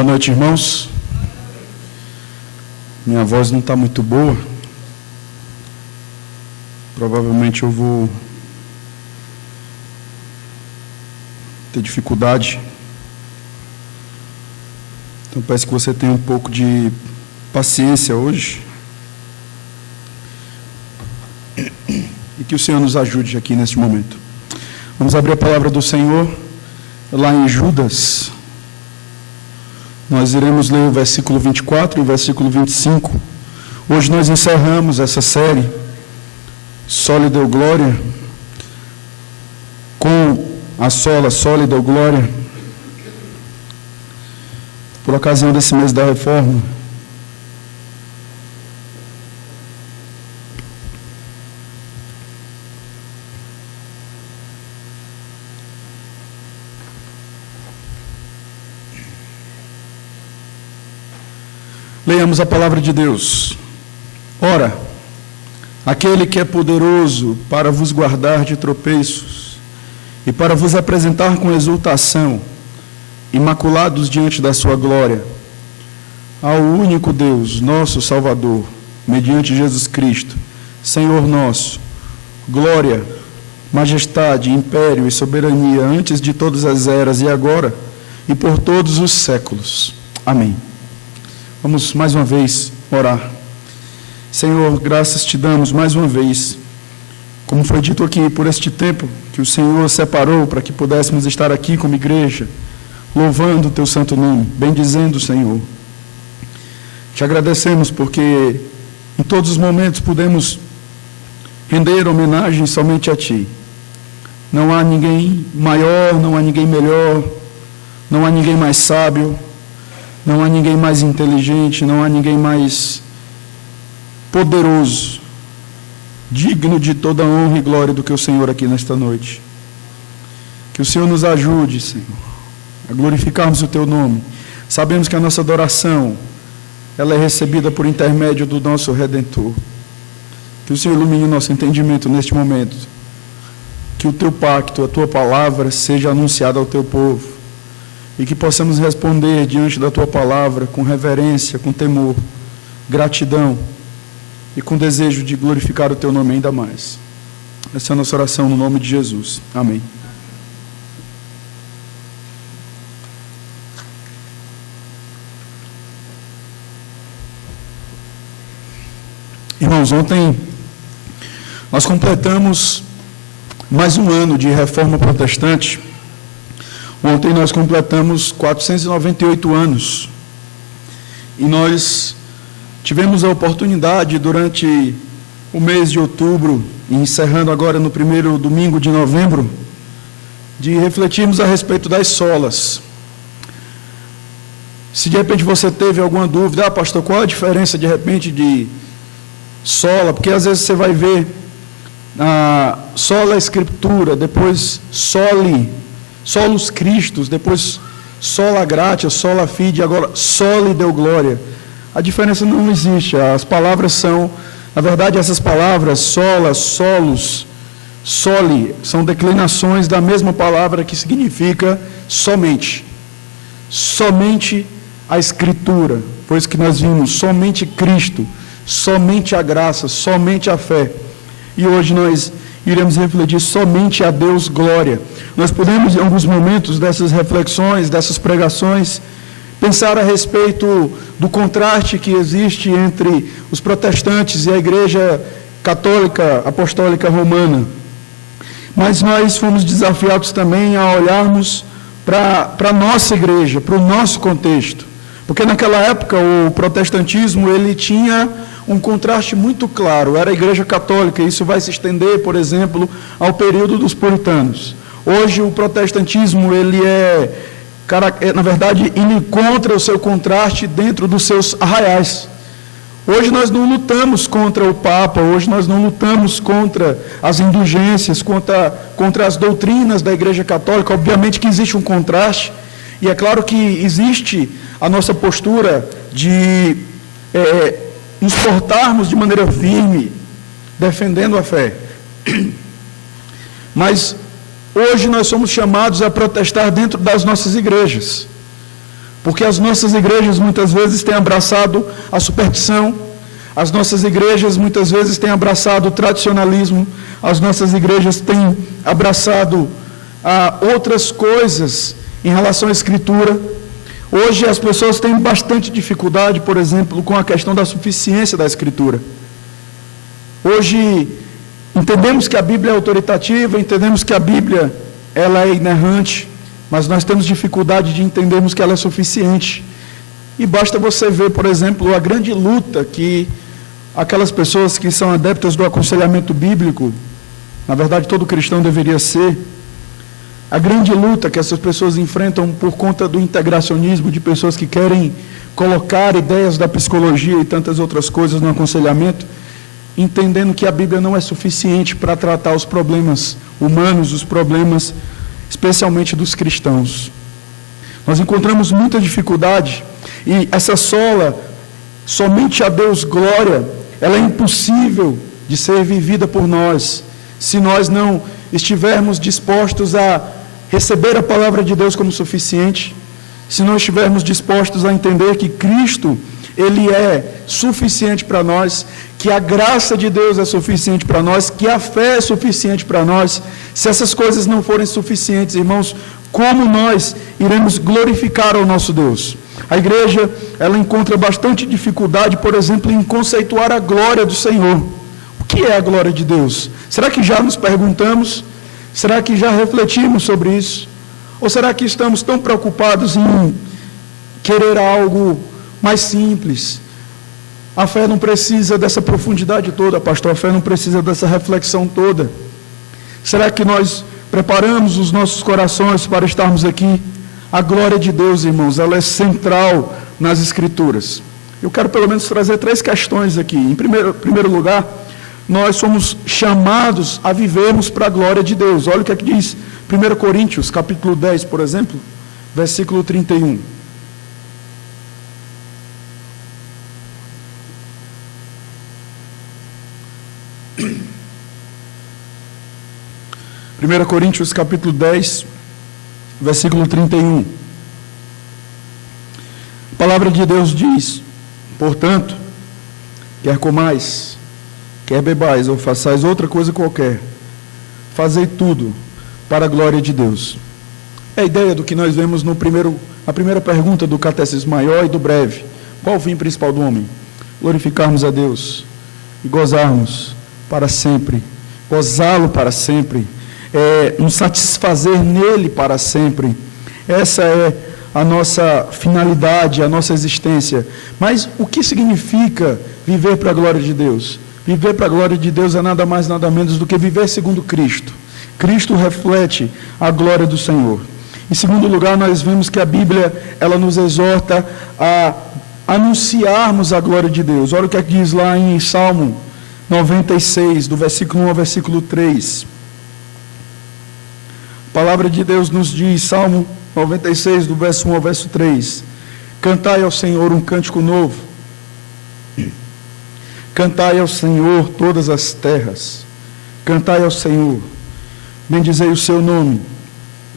Boa noite, irmãos. Minha voz não está muito boa. Provavelmente eu vou ter dificuldade. Então peço que você tenha um pouco de paciência hoje. E que o Senhor nos ajude aqui neste momento. Vamos abrir a palavra do Senhor lá em Judas. Nós iremos ler o versículo 24 e o versículo 25. Hoje nós encerramos essa série, Soli Deo Glória, com a sola Soli Deo Glória, por ocasião desse mês da Reforma. Leiamos a palavra de Deus. Ora, aquele que é poderoso para vos guardar de tropeços e para vos apresentar com exultação, imaculados diante da sua glória, ao único Deus, nosso Salvador, mediante Jesus Cristo, Senhor nosso, glória, majestade, império e soberania antes de todas as eras e agora e por todos os séculos. Amém. Vamos mais uma vez orar. Senhor, graças te damos mais uma vez, como foi dito aqui, por este tempo que o Senhor separou para que pudéssemos estar aqui como igreja, louvando o teu santo nome, bendizendo o Senhor. Te agradecemos porque em todos os momentos podemos render homenagem somente a ti. Não há ninguém maior, não há ninguém melhor, não há ninguém mais sábio, não há ninguém mais inteligente, não há ninguém mais poderoso, digno de toda honra e glória do que o Senhor aqui nesta noite. Que o Senhor nos ajude, Senhor, a glorificarmos o teu nome. Sabemos que a nossa adoração, ela é recebida por intermédio do nosso Redentor. Que o Senhor ilumine o nosso entendimento neste momento. Que o teu pacto, a tua palavra seja anunciada ao teu povo. E que possamos responder diante da tua palavra com reverência, com temor, gratidão e com desejo de glorificar o teu nome ainda mais. Essa é a nossa oração no nome de Jesus. Amém. Irmãos, ontem nós completamos mais um ano de reforma protestante. Ontem nós completamos 498 anos e nós tivemos a oportunidade durante o mês de outubro, e encerrando agora no primeiro domingo de novembro, de refletirmos a respeito das solas. Se de repente você teve alguma dúvida, pastor, qual a diferença de repente de sola? Porque às vezes você vai ver sola escritura, depois solus Christus, depois sola gratia, sola fide, agora soli Deo Glória. A diferença não existe, as palavras são, na verdade essas palavras, sola, solus, soli, são declinações da mesma palavra que significa somente. Somente a Escritura, foi isso que nós vimos, somente Cristo, somente a graça, somente a fé. E hoje nós iremos refletir somente a Deus glória. Nós podemos, em alguns momentos dessas reflexões, dessas pregações, pensar a respeito do contraste que existe entre os protestantes e a Igreja Católica Apostólica Romana. Mas nós fomos desafiados também a olharmos para a nossa igreja, para o nosso contexto. Porque naquela época o protestantismo ele tinha um contraste muito claro, era a Igreja Católica, e isso vai se estender, por exemplo, ao período dos puritanos. Hoje o protestantismo, ele na verdade, ele encontra o seu contraste dentro dos seus arraiais. Hoje nós não lutamos contra o Papa, hoje nós não lutamos contra as indulgências, contra as doutrinas da Igreja Católica. Obviamente que existe um contraste, e é claro que existe a nossa postura de nos portarmos de maneira firme, defendendo a fé. Mas hoje nós somos chamados a protestar dentro das nossas igrejas. Porque as nossas igrejas muitas vezes têm abraçado a superstição, as nossas igrejas muitas vezes têm abraçado o tradicionalismo, as nossas igrejas têm abraçado outras coisas em relação à Escritura. Hoje as pessoas têm bastante dificuldade, por exemplo, com a questão da suficiência da Escritura. Hoje entendemos que a Bíblia é autoritativa, entendemos que a Bíblia ela é inerrante, mas nós temos dificuldade de entendermos que ela é suficiente. E basta você ver, por exemplo, a grande luta que aquelas pessoas que são adeptas do aconselhamento bíblico, na verdade todo cristão deveria ser, a grande luta que essas pessoas enfrentam por conta do integracionismo, de pessoas que querem colocar ideias da psicologia e tantas outras coisas no aconselhamento, entendendo que a Bíblia não é suficiente para tratar os problemas humanos, os problemas especialmente dos cristãos. Nós encontramos muita dificuldade, e essa sola, somente a Deus glória, ela é impossível de ser vivida por nós, se nós não estivermos dispostos a receber a palavra de Deus como suficiente, se não estivermos dispostos a entender que Cristo, Ele é suficiente para nós, que a graça de Deus é suficiente para nós, que a fé é suficiente para nós. Se essas coisas não forem suficientes, irmãos, como nós iremos glorificar ao nosso Deus? A igreja, ela encontra bastante dificuldade, por exemplo, em conceituar a glória do Senhor. O que é a glória de Deus? Será que já nos perguntamos? Será que já refletimos sobre isso? Ou será que estamos tão preocupados em querer algo mais simples? A fé não precisa dessa profundidade toda, pastor. A fé não precisa dessa reflexão toda. Será que nós preparamos os nossos corações para estarmos aqui? A glória de Deus, irmãos, ela é central nas Escrituras. Eu quero pelo menos trazer 3 questões aqui. Em primeiro lugar, nós somos chamados a vivermos para a glória de Deus. Olha o que é que diz 1 Coríntios, capítulo 10, por exemplo, versículo 31. 1 Coríntios capítulo 10, versículo 31. A palavra de Deus diz: portanto, quer comais, quer bebais, ou façais outra coisa qualquer, fazei tudo para a glória de Deus. É a ideia do que nós vemos na primeira pergunta do Catecismo Maior e do Breve. Qual o fim principal do homem? Glorificarmos a Deus e gozarmos para sempre, gozá-lo para sempre, nos satisfazer nele para sempre. Essa é a nossa finalidade, a nossa existência. Mas o que significa viver para a glória de Deus? Viver para a glória de Deus é nada mais, nada menos do que viver segundo Cristo. Cristo reflete a glória do Senhor. Em segundo lugar, nós vemos que a Bíblia, ela nos exorta a anunciarmos a glória de Deus. Olha o que é que diz lá em Salmo 96, do versículo 1 ao versículo 3. A palavra de Deus nos diz, Salmo 96, do verso 1 ao verso 3. Cantai ao Senhor um cântico novo. Cantai ao Senhor todas as terras. Cantai ao Senhor. Bendizei o seu nome.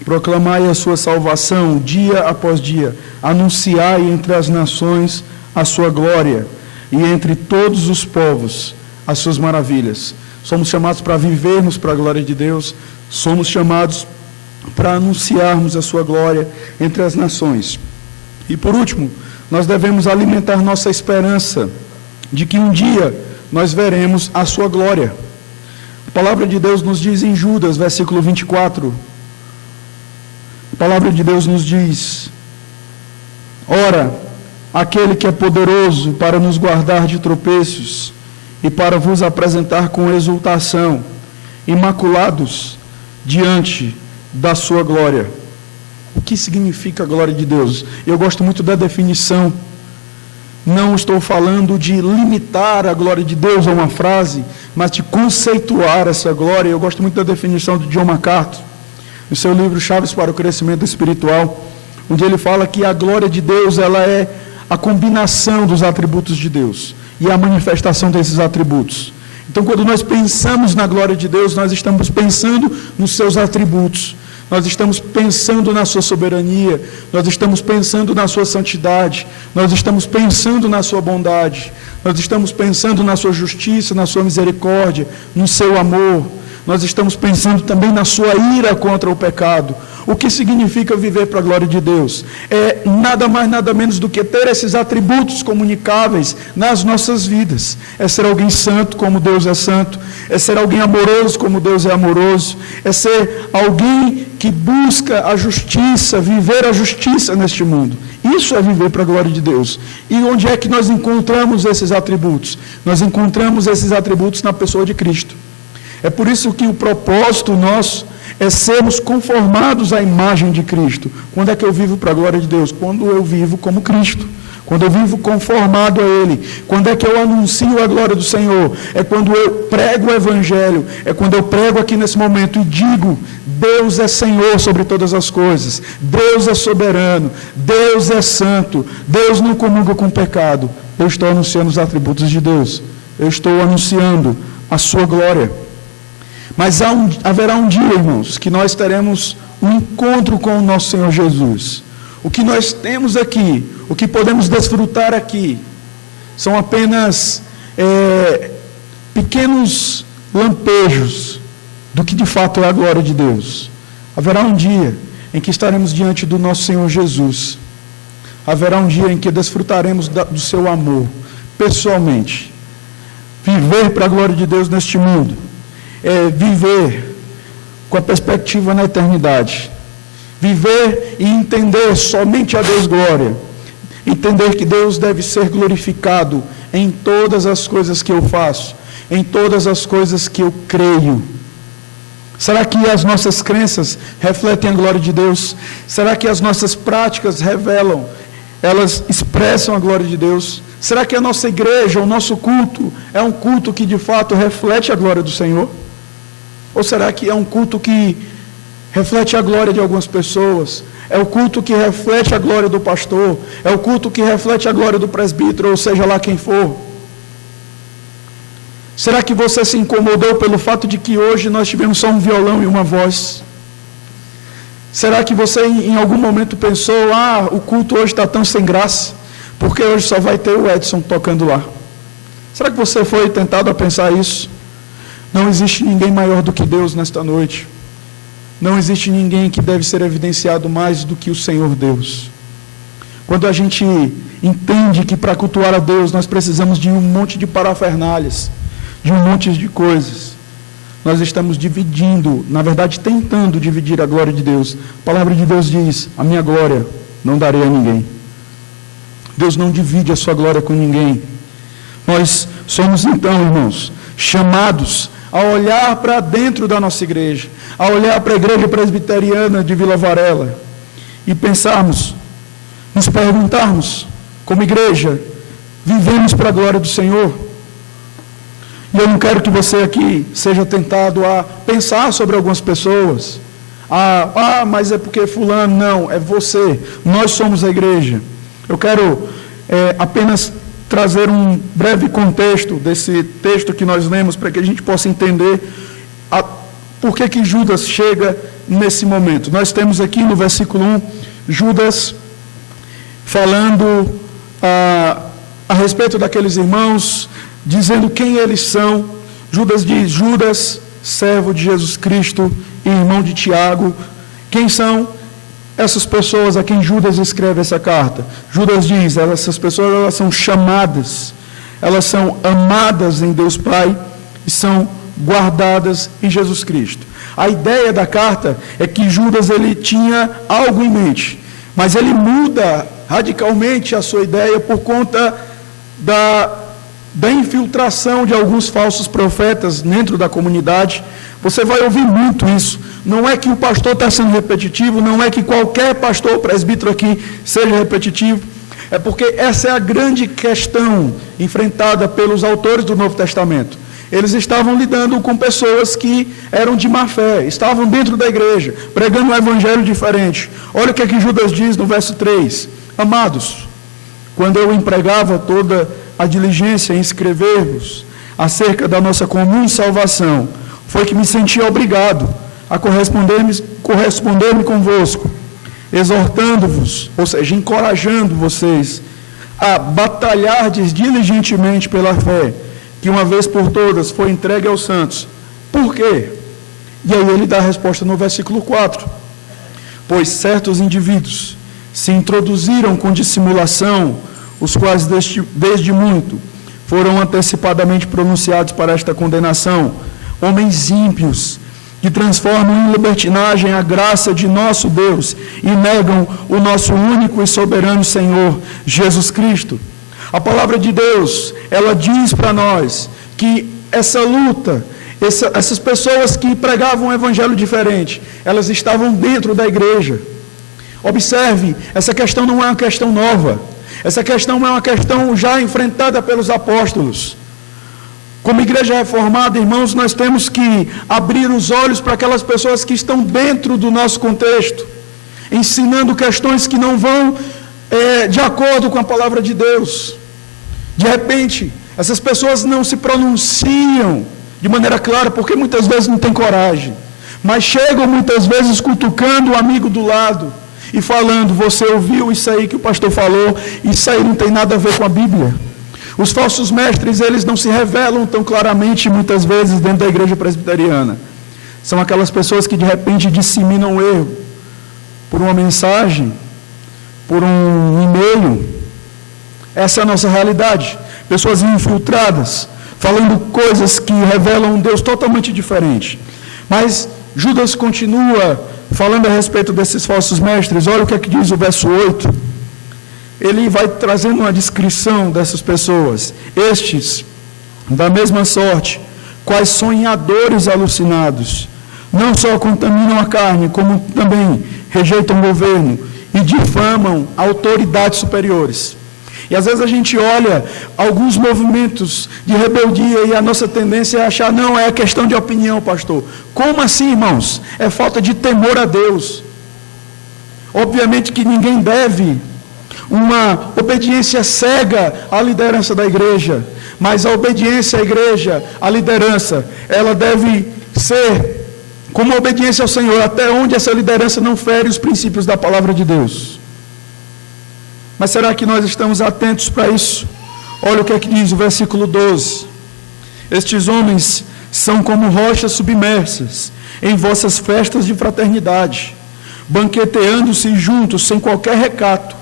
Proclamai a sua salvação dia após dia. Anunciai entre as nações a sua glória e entre todos os povos as suas maravilhas. Somos chamados para vivermos para a glória de Deus. Somos chamados para anunciarmos a sua glória entre as nações. E por último, nós devemos alimentar nossa esperança de que um dia nós veremos a sua glória. A palavra de Deus nos diz em Judas, versículo 24, a palavra de Deus nos diz: ora, aquele que é poderoso para nos guardar de tropeços e para vos apresentar com exultação, imaculados diante da sua glória. O que significa a glória de Deus? Eu gosto muito da definição. Não estou falando de limitar a glória de Deus a uma frase, mas de conceituar essa glória. Eu gosto muito da definição de John MacArthur, no seu livro Chaves para o Crescimento Espiritual, onde ele fala que a glória de Deus, ela é a combinação dos atributos de Deus e a manifestação desses atributos. Então, quando nós pensamos na glória de Deus, nós estamos pensando nos seus atributos. nós estamos pensando na sua soberania, nós estamos pensando na sua santidade, nós estamos pensando na sua bondade, nós estamos pensando na sua justiça, na sua misericórdia, no seu amor, nós estamos pensando também na sua ira contra o pecado. O que significa viver para a glória de Deus? É nada mais, nada menos do que ter esses atributos comunicáveis nas nossas vidas. É ser alguém santo como Deus é santo, é ser alguém amoroso como Deus é amoroso, é ser alguém que busca a justiça, viver a justiça neste mundo. Isso é viver para a glória de Deus. E onde é que nós encontramos esses atributos? Nós encontramos esses atributos na pessoa de Cristo. É por isso que o propósito nosso é sermos conformados à imagem de Cristo. Quando é que eu vivo para a glória de Deus? Quando eu vivo como Cristo. Quando eu vivo conformado a Ele. Quando é que eu anuncio a glória do Senhor? É quando eu prego o Evangelho. É quando eu prego aqui nesse momento e digo: Deus é Senhor sobre todas as coisas. Deus é soberano. Deus é santo. Deus não comunga com o pecado. Eu estou anunciando os atributos de Deus. Eu estou anunciando a sua glória. Mas haverá um dia, irmãos, que nós teremos um encontro com o nosso Senhor Jesus. O que nós temos aqui, o que podemos desfrutar aqui, são apenas pequenos lampejos do que de fato é a glória de Deus. Haverá um dia em que estaremos diante do nosso Senhor Jesus. Haverá um dia em que desfrutaremos do seu amor, pessoalmente. Viver para a glória de Deus neste mundo é viver com a perspectiva na eternidade. Viver e entender somente a Deus glória. Entender que Deus deve ser glorificado em todas as coisas que eu faço, em todas as coisas que eu creio. Será que as nossas crenças refletem a glória de Deus? Será que as nossas práticas revelam, elas expressam a glória de Deus? Será que a nossa igreja, o nosso culto, é um culto que de fato reflete a glória do Senhor? Ou será que é um culto que reflete a glória de algumas pessoas? É o culto que reflete a glória do pastor? É o culto que reflete a glória do presbítero, ou seja lá quem for? Será que você se incomodou pelo fato de que hoje nós tivemos só um violão e uma voz? Será que você em algum momento pensou: o culto hoje está tão sem graça, porque hoje só vai ter o Edson tocando lá? Será que você foi tentado a pensar isso? Não existe ninguém maior do que Deus nesta noite. Não existe ninguém que deve ser evidenciado mais do que o Senhor Deus. Quando a gente entende que para cultuar a Deus nós precisamos de um monte de parafernálias, de um monte de coisas, nós estamos dividindo, na verdade tentando dividir a glória de Deus. A palavra de Deus diz: a minha glória não darei a ninguém. Deus não divide a sua glória com ninguém. Nós somos então, irmãos, chamados a olhar para dentro da nossa igreja, a olhar para a igreja presbiteriana de Vila Varela e pensarmos, nos perguntarmos, como igreja, vivemos para a glória do Senhor? E eu não quero que você aqui seja tentado a pensar sobre algumas pessoas. Mas é porque fulano. Não, é você. Nós somos a igreja. Eu quero apenas trazer um breve contexto desse texto que nós lemos, para que a gente possa entender por que Judas chega nesse momento. Nós temos aqui no versículo 1, Judas falando a respeito daqueles irmãos, dizendo quem eles são. Judas diz: Judas, servo de Jesus Cristo e irmão de Tiago. Quem são essas pessoas a quem Judas escreve essa carta? Judas diz: essas pessoas, elas são chamadas, elas são amadas em Deus Pai e são guardadas em Jesus Cristo. A ideia da carta é que Judas, ele tinha algo em mente, mas ele muda radicalmente a sua ideia por conta da infiltração de alguns falsos profetas dentro da comunidade. Você vai ouvir muito isso. Não é que o pastor está sendo repetitivo, não é que qualquer pastor ou presbítero aqui seja repetitivo, é porque essa é a grande questão enfrentada pelos autores do Novo Testamento. Eles estavam lidando com pessoas que eram de má fé, estavam dentro da igreja, pregando um evangelho diferente. Olha o que é que Judas diz no verso 3. Amados, quando eu empregava toda a diligência em escrever-vos acerca da nossa comum salvação, foi que me senti obrigado, a corresponder-me convosco, exortando-vos, ou seja, encorajando vocês a batalhardes diligentemente pela fé, que uma vez por todas foi entregue aos santos. Por quê? E aí ele dá a resposta no versículo 4. Pois certos indivíduos se introduziram com dissimulação, os quais desde muito foram antecipadamente pronunciados para esta condenação, homens ímpios, que transformam em libertinagem a graça de nosso Deus e negam o nosso único e soberano Senhor, Jesus Cristo. A palavra de Deus, ela diz para nós que essa luta, essas pessoas que pregavam um evangelho diferente, elas estavam dentro da igreja. Observe, essa questão não é uma questão nova. Essa questão é uma questão já enfrentada pelos apóstolos. Como igreja reformada, irmãos, nós temos que abrir os olhos para aquelas pessoas que estão dentro do nosso contexto, ensinando questões que não vão de acordo com a palavra de Deus. De repente, essas pessoas não se pronunciam de maneira clara, porque muitas vezes não tem coragem, mas chegam muitas vezes cutucando o amigo do lado e falando: você ouviu isso aí que o pastor falou, isso aí não tem nada a ver com a Bíblia. Os falsos mestres, eles não se revelam tão claramente muitas vezes dentro da igreja presbiteriana. São aquelas pessoas que de repente disseminam o erro por uma mensagem, por um e-mail. Essa é a nossa realidade. Pessoas infiltradas, falando coisas que revelam um Deus totalmente diferente. Mas Judas continua falando a respeito desses falsos mestres. Olha o que é que diz o verso 8. Ele vai trazendo uma descrição dessas pessoas. Estes, da mesma sorte, quais sonhadores alucinados, não só contaminam a carne, como também rejeitam o governo e difamam autoridades superiores. E às vezes a gente olha alguns movimentos de rebeldia e a nossa tendência é achar: não, é questão de opinião, pastor. Como assim, irmãos? É falta de temor a Deus. Obviamente que ninguém deve uma obediência cega à liderança da igreja, mas a obediência à igreja, à liderança, ela deve ser como obediência ao Senhor, até onde essa liderança não fere os princípios da palavra de Deus. Mas será que nós estamos atentos para isso? Olha o que é que diz o versículo 12. Estes homens são como rochas submersas em vossas festas de fraternidade, banqueteando-se juntos sem qualquer recato,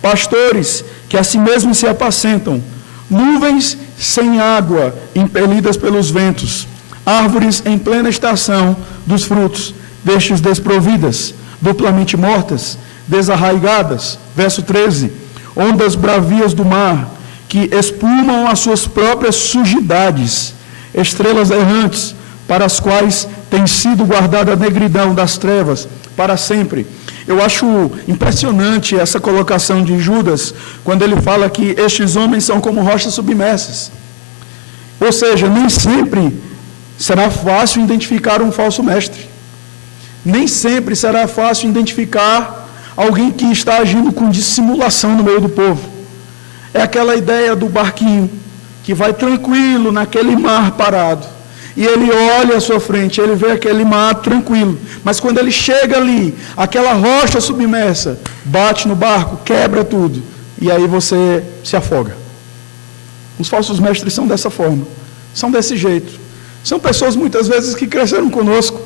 pastores que a si mesmos se apacentam, nuvens sem água, impelidas pelos ventos, árvores em plena estação dos frutos, destes desprovidas, duplamente mortas, desarraigadas. Verso 13, ondas bravias do mar, que espumam as suas próprias sujidades, estrelas errantes, para as quais tem sido guardada a negridão das trevas para sempre. Eu acho impressionante essa colocação de Judas, quando ele fala que estes homens são como rochas submersas. Ou seja, nem sempre será fácil identificar um falso mestre. Nem sempre será fácil identificar alguém que está agindo com dissimulação no meio do povo. É aquela ideia do barquinho que vai tranquilo naquele mar parado. E ele olha à sua frente, ele vê aquele mar tranquilo. Mas quando ele chega ali, aquela rocha submersa bate no barco, quebra tudo. E aí você se afoga. Os falsos mestres são dessa forma. São desse jeito. São pessoas muitas vezes que cresceram conosco.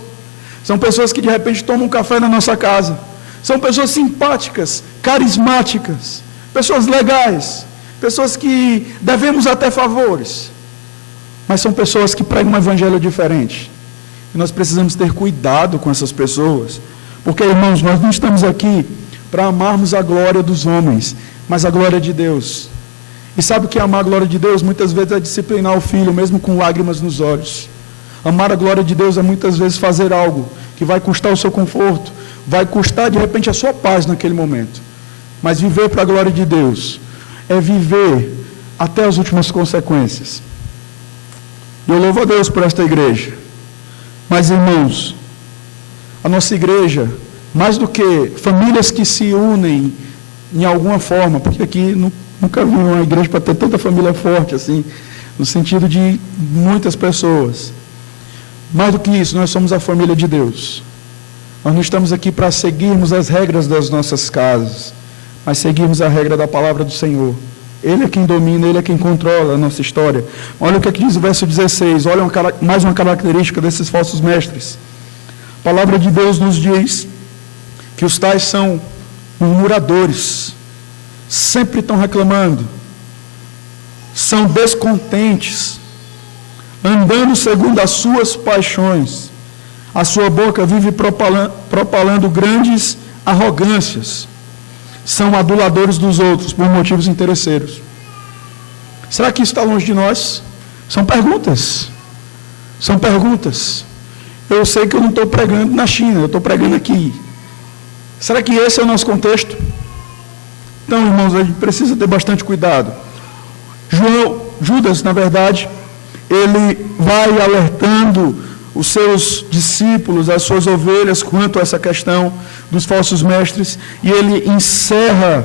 São pessoas que de repente tomam um café na nossa casa. São pessoas simpáticas, carismáticas. Pessoas legais. Pessoas que devemos até favores. Mas são pessoas que pregam um evangelho diferente. E nós precisamos ter cuidado com essas pessoas. Porque, irmãos, nós não estamos aqui para amarmos a glória dos homens, mas a glória de Deus. E sabe o que é amar a glória de Deus? Muitas vezes é disciplinar o filho, mesmo com lágrimas nos olhos. Amar a glória de Deus é muitas vezes fazer algo que vai custar o seu conforto, vai custar de repente a sua paz naquele momento. Mas viver para a glória de Deus é viver até as últimas consequências. Eu louvo a Deus por esta igreja. Mas, irmãos, a nossa igreja, mais do que famílias que se unem em alguma forma, porque aqui nunca vi uma igreja para ter tanta família forte assim, no sentido de muitas pessoas. Mais do que isso, nós somos a família de Deus. Nós não estamos aqui para seguirmos as regras das nossas casas, mas seguirmos a regra da palavra do Senhor. Ele é quem domina, Ele é quem controla a nossa história. Olha o que aqui diz o verso 16, olha mais uma característica desses falsos mestres. A palavra de Deus nos diz que os tais são murmuradores, sempre estão reclamando, são descontentes, andando segundo as suas paixões. A sua boca vive propalando grandes arrogâncias. São aduladores dos outros por motivos interesseiros. Será que isso está longe de nós? São perguntas. São perguntas. Eu sei que eu não estou pregando na China, eu estou pregando aqui. Será que esse é o nosso contexto? Então, irmãos, a gente precisa ter bastante cuidado. Judas, na verdade, ele vai alertando os seus discípulos, as suas ovelhas, quanto a essa questão dos falsos mestres, e ele encerra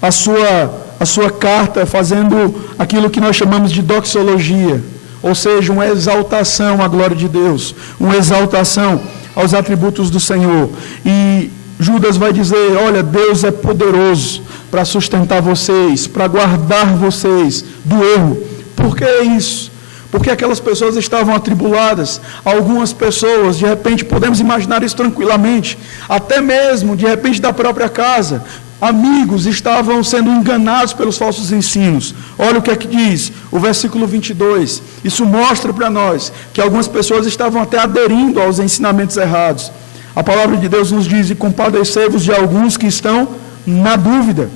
a sua carta fazendo aquilo que nós chamamos de doxologia, ou seja, uma exaltação à glória de Deus, uma exaltação aos atributos do Senhor. E Judas vai dizer: olha, Deus é poderoso para sustentar vocês, para guardar vocês do erro. Por que isso? Porque aquelas pessoas estavam atribuladas. Algumas pessoas, de repente, podemos imaginar isso tranquilamente, até mesmo, de repente, da própria casa, amigos estavam sendo enganados pelos falsos ensinos. Olha o que é que diz o versículo 22. Isso mostra para nós que algumas pessoas estavam até aderindo aos ensinamentos errados. A palavra de Deus nos diz: e compadecei-vos de alguns que estão na dúvida.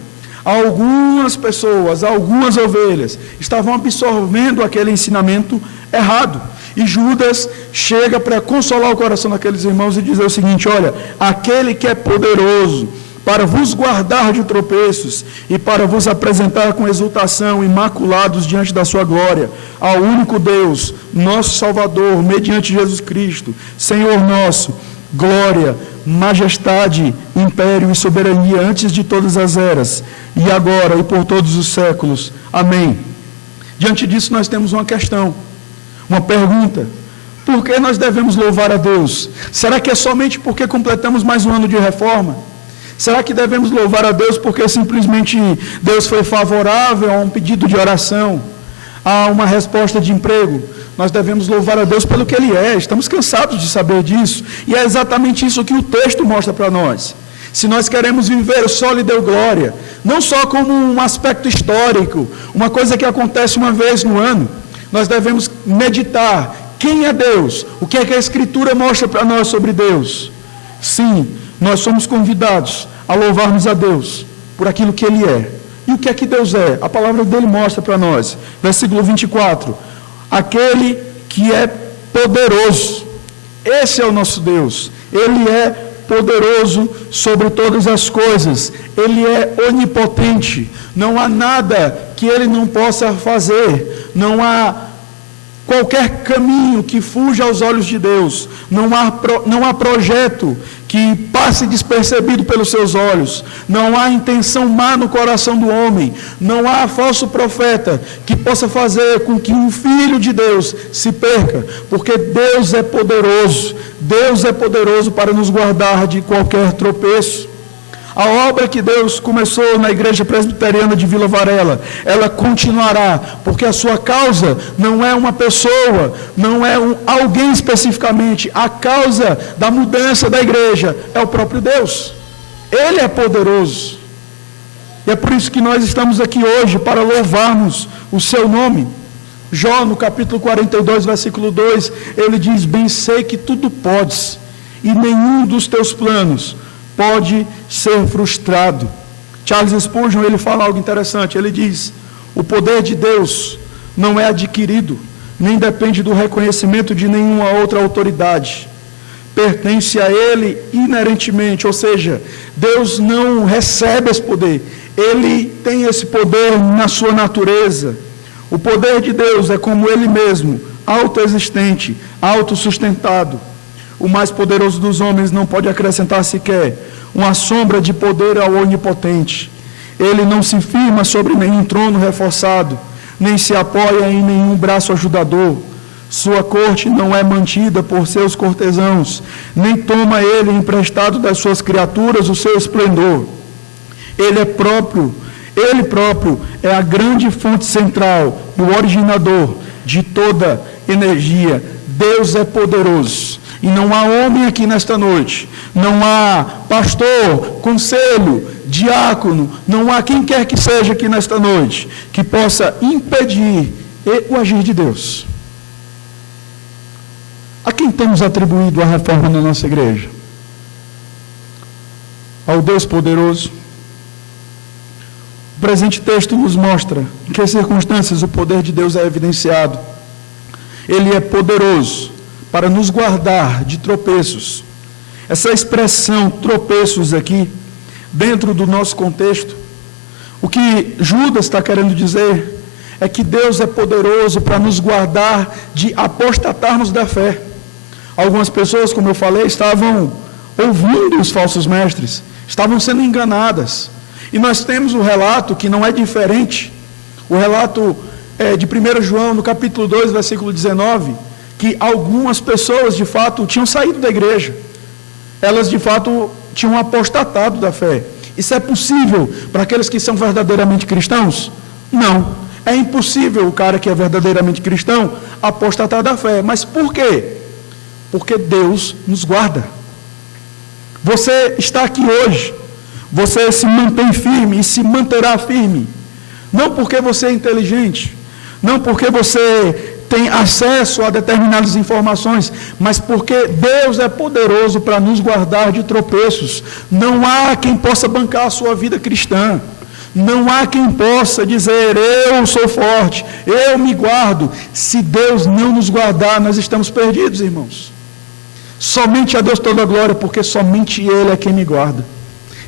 Algumas pessoas, algumas ovelhas, estavam absorvendo aquele ensinamento errado. E Judas chega para consolar o coração daqueles irmãos e dizer o seguinte: olha, aquele que é poderoso para vos guardar de tropeços e para vos apresentar com exultação, imaculados diante da sua glória, ao único Deus, nosso Salvador, mediante Jesus Cristo, Senhor nosso, glória, majestade, império e soberania antes de todas as eras, e agora e por todos os séculos. Amém. Diante disso nós temos uma questão, uma pergunta: por que nós devemos louvar a Deus? Será que é somente porque completamos mais um ano de reforma? Será que devemos louvar a Deus porque simplesmente Deus foi favorável a um pedido de oração, a uma resposta de emprego? Nós devemos louvar a Deus pelo que Ele é. Estamos cansados de saber disso. E é exatamente isso que o texto mostra para nós. Se nós queremos viver o só lhe deu glória, não só como um aspecto histórico, uma coisa que acontece uma vez no ano, nós devemos meditar quem é Deus, o que é que a Escritura mostra para nós sobre Deus. Sim, nós somos convidados a louvarmos a Deus por aquilo que Ele é. E o que é que Deus é? A palavra dele mostra para nós. Versículo 24. Aquele que é poderoso. Esse é o nosso Deus. Ele é poderoso sobre todas as coisas. Ele é onipotente. Não há nada que Ele não possa fazer. Não há qualquer caminho que fuja aos olhos de Deus. Não há projeto que passe despercebido pelos seus olhos. Não há intenção má no coração do homem. Não há falso profeta que possa fazer com que um filho de Deus se perca, porque Deus é poderoso. Deus é poderoso para nos guardar de qualquer tropeço. A obra que Deus começou na Igreja Presbiteriana de Vila Varela, ela continuará, porque a sua causa não é uma pessoa, não é alguém especificamente. A causa da mudança da igreja é o próprio Deus. Ele é poderoso. E é por isso que nós estamos aqui hoje, para louvarmos o seu nome. Jó, no capítulo 42, versículo 2, ele diz: bem sei que tudo podes, e nenhum dos teus planos pode ser frustrado. Charles Spurgeon, ele fala algo interessante. Ele diz: o poder de Deus não é adquirido, nem depende do reconhecimento de nenhuma outra autoridade. Pertence a Ele inerentemente, ou seja, Deus não recebe esse poder. Ele tem esse poder na sua natureza. O poder de Deus é como Ele mesmo, autoexistente, autossustentado. O mais poderoso dos homens não pode acrescentar sequer uma sombra de poder ao onipotente. Ele não se firma sobre nenhum trono reforçado, nem se apoia em nenhum braço ajudador. Sua corte não é mantida por seus cortesãos, nem toma ele emprestado das suas criaturas o seu esplendor. Ele próprio é a grande fonte central e o originador de toda energia. Deus é poderoso. E não há homem aqui nesta noite, não há pastor, conselho, diácono, não há quem quer que seja aqui nesta noite, que possa impedir o agir de Deus. A quem temos atribuído a reforma na nossa igreja? Ao Deus poderoso. O presente texto nos mostra em que circunstâncias o poder de Deus é evidenciado. Ele é poderoso para nos guardar de tropeços. Essa expressão tropeços aqui, dentro do nosso contexto, o que Judas está querendo dizer é que Deus é poderoso para nos guardar de apostatarmos da fé. Algumas pessoas, como eu falei, estavam ouvindo os falsos mestres, estavam sendo enganadas. E nós temos o relato que não é diferente, o relato de 1 João, no capítulo 2, versículo 19, que algumas pessoas, de fato, tinham saído da igreja. Elas, de fato, tinham apostatado da fé. Isso é possível para aqueles que são verdadeiramente cristãos? Não. É impossível o cara que é verdadeiramente cristão apostatar da fé. Mas por quê? Porque Deus nos guarda. Você está aqui hoje, você se mantém firme e se manterá firme. Não porque você é inteligente, não porque você tem acesso a determinadas informações, mas porque Deus é poderoso para nos guardar de tropeços. Não há quem possa bancar a sua vida cristã. Não há quem possa dizer, eu sou forte, eu me guardo. Se Deus não nos guardar, nós estamos perdidos, irmãos. Somente a Deus toda a glória, porque somente Ele é quem me guarda.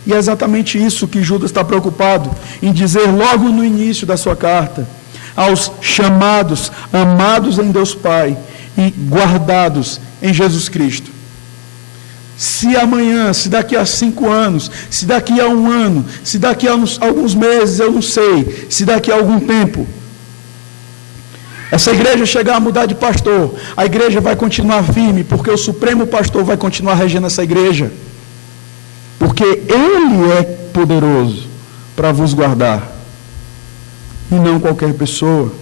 E é exatamente isso que Judas está preocupado em dizer logo no início da sua carta. Aos chamados, amados em Deus Pai e guardados em Jesus Cristo. Se amanhã, se daqui a 5 anos, se daqui a 1 ano, se daqui a alguns meses, eu não sei, se daqui a algum tempo, essa igreja chegar a mudar de pastor, a igreja vai continuar firme, porque o Supremo Pastor vai continuar regendo essa igreja. Porque Ele é poderoso para vos guardar. E não qualquer pessoa.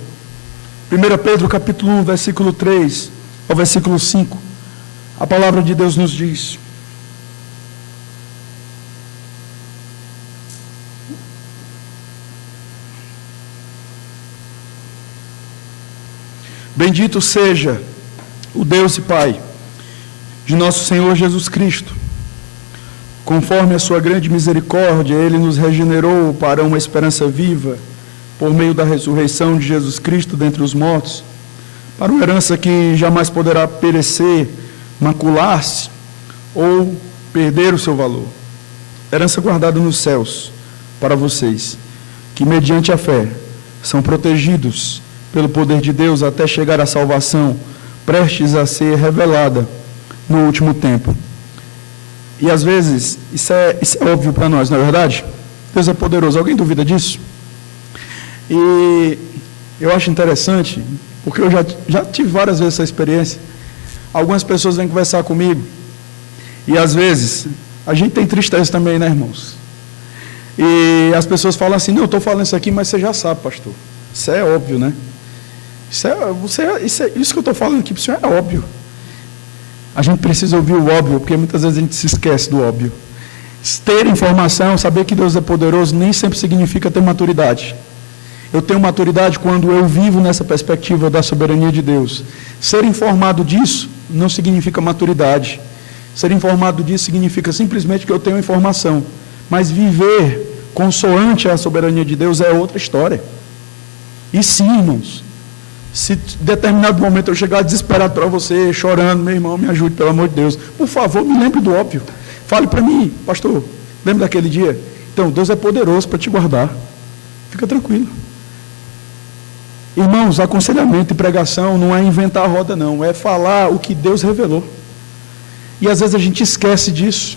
1 Pedro capítulo 1, versículo 3 ao versículo 5, a palavra de Deus nos diz: Bendito seja o Deus e Pai de nosso Senhor Jesus Cristo. Conforme a sua grande misericórdia, Ele nos regenerou para uma esperança viva, por meio da ressurreição de Jesus Cristo dentre os mortos, para uma herança que jamais poderá perecer, macular-se ou perder o seu valor. Herança guardada nos céus para vocês, que mediante a fé são protegidos pelo poder de Deus até chegar à salvação, prestes a ser revelada no último tempo. E às vezes, isso é óbvio para nós, não é verdade? Deus é poderoso. Alguém duvida disso? E eu acho interessante, porque eu já tive várias vezes essa experiência. Algumas pessoas vêm conversar comigo, e às vezes, a gente tem tristeza também, né, irmãos? E as pessoas falam assim, não, eu estou falando isso aqui, mas você já sabe, pastor. Isso é óbvio, né? Isso que eu estou falando aqui para o senhor é óbvio. A gente precisa ouvir o óbvio, porque muitas vezes a gente se esquece do óbvio. Ter informação, saber que Deus é poderoso, nem sempre significa ter maturidade. Eu tenho maturidade quando eu vivo nessa perspectiva da soberania de Deus. Ser informado disso não significa maturidade. Ser informado disso significa simplesmente que eu tenho informação. Mas viver consoante à soberania de Deus é outra história. E sim, irmãos, se em determinado momento eu chegar desesperado para você, chorando, meu irmão, me ajude, pelo amor de Deus. Por favor, me lembre do óbvio. Fale para mim, pastor, lembra daquele dia? Então, Deus é poderoso para te guardar. Fica tranquilo. Irmãos, aconselhamento e pregação não é inventar a roda, não. É falar o que Deus revelou. E às vezes a gente esquece disso.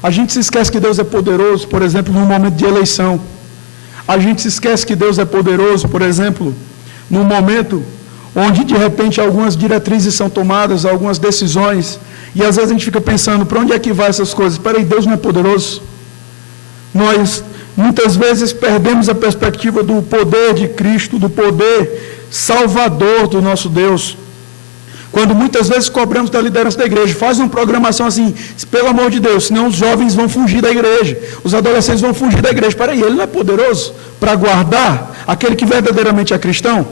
A gente se esquece que Deus é poderoso, por exemplo, num momento de eleição. A gente se esquece que Deus é poderoso, por exemplo, num momento onde de repente algumas diretrizes são tomadas, algumas decisões, e às vezes a gente fica pensando, para onde é que vai essas coisas? Espera aí, Deus não é poderoso? Nós muitas vezes perdemos a perspectiva do poder de Cristo, do poder salvador do nosso Deus. Quando muitas vezes cobramos da liderança da igreja, faz uma programação assim, pelo amor de Deus, senão os jovens vão fugir da igreja, os adolescentes vão fugir da igreja. Espera aí, ele não é poderoso para guardar aquele que verdadeiramente é cristão?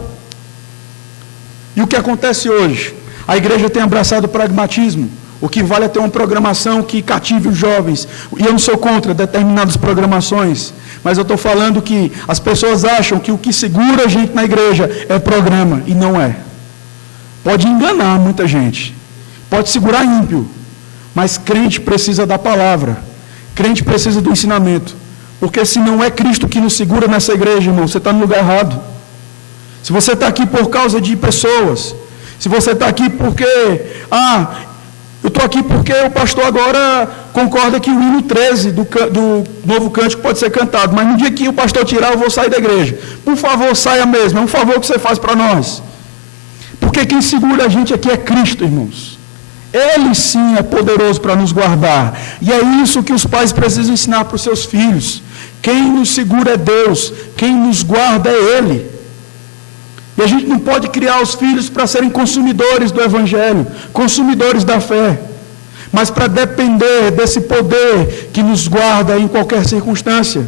E o que acontece hoje? A igreja tem abraçado o pragmatismo. O que vale é ter uma programação que cative os jovens. E eu não sou contra determinadas programações, mas eu estou falando que as pessoas acham que o que segura a gente na igreja é programa, e não é. Pode enganar muita gente, pode segurar ímpio, mas crente precisa da palavra, crente precisa do ensinamento, porque se não é Cristo que nos segura nessa igreja, irmão, você está no lugar errado. Se você está aqui por causa de pessoas, se você está aqui porque, eu estou aqui porque o pastor agora concorda que o hino 13 do novo cântico pode ser cantado, mas no dia que o pastor tirar eu vou sair da igreja. Por favor, saia mesmo, é um favor que você faz para nós. Porque quem segura a gente aqui é Cristo, irmãos. Ele sim é poderoso para nos guardar. E é isso que os pais precisam ensinar para os seus filhos. Quem nos segura é Deus, quem nos guarda é Ele. E a gente não pode criar os filhos para serem consumidores do Evangelho, consumidores da fé, mas para depender desse poder que nos guarda em qualquer circunstância.